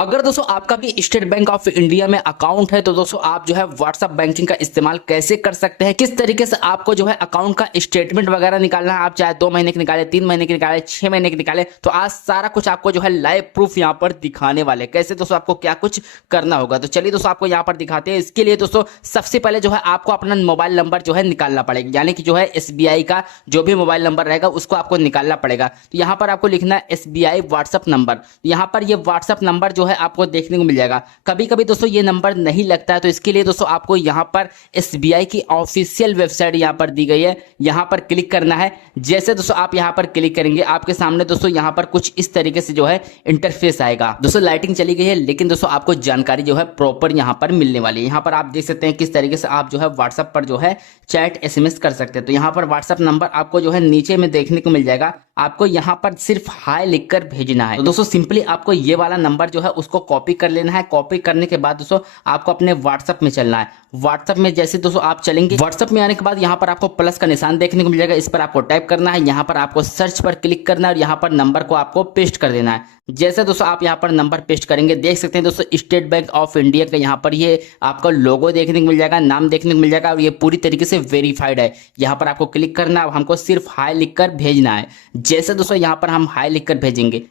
अगर दोस्तों आपका भी स्टेट बैंक ऑफ इंडिया में अकाउंट है तो दोस्तों आप जो है व्हाट्सएप बैंकिंग का इस्तेमाल कैसे कर सकते हैं, किस तरीके से आपको जो है अकाउंट का स्टेटमेंट वगैरह निकालना है। आप चाहे 2 महीने की निकाले, 3 महीने की निकाले, 6 महीने की निकाले, तो आज सारा कुछ आपको जो है लाइव प्रूफ यहाँ पर दिखाने वाले कैसे दोस्तों आपको क्या कुछ करना होगा। तो चलिए दोस्तों आपको यहाँ पर दिखाते हैं। इसके लिए दोस्तों सबसे पहले जो है आपको अपना मोबाइल नंबर जो है निकालना पड़ेगा, यानी कि जो है एसबीआई का जो भी मोबाइल नंबर रहेगा उसको आपको निकालना पड़ेगा। तो यहाँ पर आपको लिखना है एसबीआई व्हाट्सएप नंबर। यहाँ पर ये व्हाट्सएप नंबर जो है आपको देखने को मिल जाएगा। कभी कभी दोस्तों ये नंबर नहीं लगता है, तो इसके लिए दोस्तों आपको यहाँ पर एसबीआई की ऑफिशियल वेबसाइट यहाँ पर दी गई है, यहाँ पर क्लिक करना है। जैसे दोस्तों आप यहाँ पर क्लिक करेंगे आपके सामने दोस्तों यहाँ पर कुछ इस तरीके से जो है इंटरफेस आएगा। दोस्तों लाइटिंग चली गई है, लेकिन दोस्तों आपको जानकारी जो है प्रॉपर यहाँ पर मिलने वाली है। यहाँ पर आप देख सकते हैं किस तरीके से आप जो है व्हाट्सएप पर जो है चैट एसएमएस कर सकते हैं। तो यहाँ पर व्हाट्सएप नंबर आपको जो है नीचे में देखने को मिल जाएगा। आपको यहाँ पर सिर्फ हाय लिखकर भेजना है। तो दोस्तों सिंपली आपको ये वाला नंबर जो है उसको कॉपी कर लेना है। कॉपी करने के बाद दोस्तों आपको अपने व्हाट्सएप में चलना है। व्हाट्सएप में जैसे दोस्तों आप चलेंगे, व्हाट्सएप में आने के बाद यहाँ पर आपको प्लस का निशान देखने को मिल जाएगा। इस पर आपको टाइप करना है, यहाँ पर आपको सर्च पर क्लिक करना है और यहाँ पर नंबर को आपको पेस्ट कर देना है। जैसे दोस्तों आप यहाँ पर नंबर पेस्ट करेंगे देख सकते हैं दोस्तों स्टेट बैंक ऑफ इंडिया का यहाँ पर ये आपका लोगो देखने को मिल जाएगा, नाम देखने को मिल जाएगा और ये पूरी तरीके से वेरीफाइड है। यहाँ पर आपको क्लिक करना है। अब हमको सिर्फ हाई लिखकर भेजना है। जैसे दोस्तों यहाँ पर हम हाई लिखकर भेजेंगे,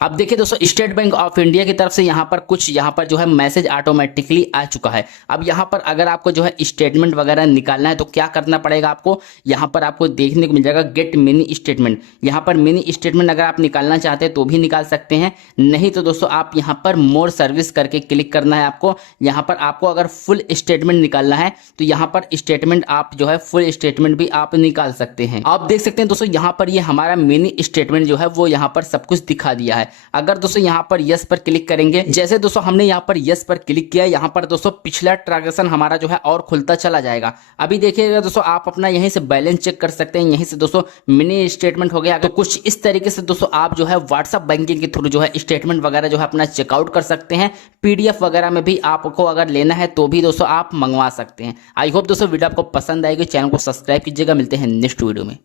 अब देखिए दोस्तों स्टेट बैंक ऑफ इंडिया की तरफ से यहाँ पर कुछ यहाँ पर जो है मैसेज ऑटोमेटिकली आ चुका है। अब यहाँ पर अगर आपको जो है स्टेटमेंट वगैरह निकालना है तो क्या करना पड़ेगा आपको, यहाँ पर आपको देखने को मिल जाएगा गेट मिनी स्टेटमेंट। यहाँ पर मिनी स्टेटमेंट अगर आप निकालना चाहते हैं तो भी निकाल सकते हैं, नहीं तो दोस्तों आप यहाँ पर मोर सर्विस करके क्लिक करना है आपको। यहाँ पर आपको अगर फुल स्टेटमेंट निकालना है तो यहाँ पर स्टेटमेंट आप जो है फुल स्टेटमेंट भी आप निकाल सकते हैं। आप देख सकते हैं दोस्तों यहाँ पर ये हमारा मिनी स्टेटमेंट जो है वो यहाँ पर सब कुछ दिखा दिया है। अगर दोस्तों यहाँ पर यस पर क्लिक करेंगे, जैसे दोस्तों हमने यहाँ पर यस पर क्लिक किया, यहाँ पर दोस्तों पिछला ट्रांजैक्शन हमारा जो है और खुलता चला जाएगा। अभी देखिएगा दोस्तों आप अपना यहीं से बैलेंस चेक कर सकते हैं। यहीं से दोस्तों मिनी स्टेटमेंट हो गया। तो कुछ इस तरीके से दोस्तों आप जो है व्हाट्सएप बैंकिंग के थ्रू जो है स्टेटमेंट वगैरह जो है अपना चेकआउट कर सकते हैं। पीडीएफ वगैरह में भी आपको अगर लेना है तो भी दोस्तों आप मंगवा सकते हैं। आई होप दोस्तों वीडियो आपको पसंद आएगी। चैनल को सब्सक्राइब कीजिएगा। मिलते हैं नेक्स्ट वीडियो में।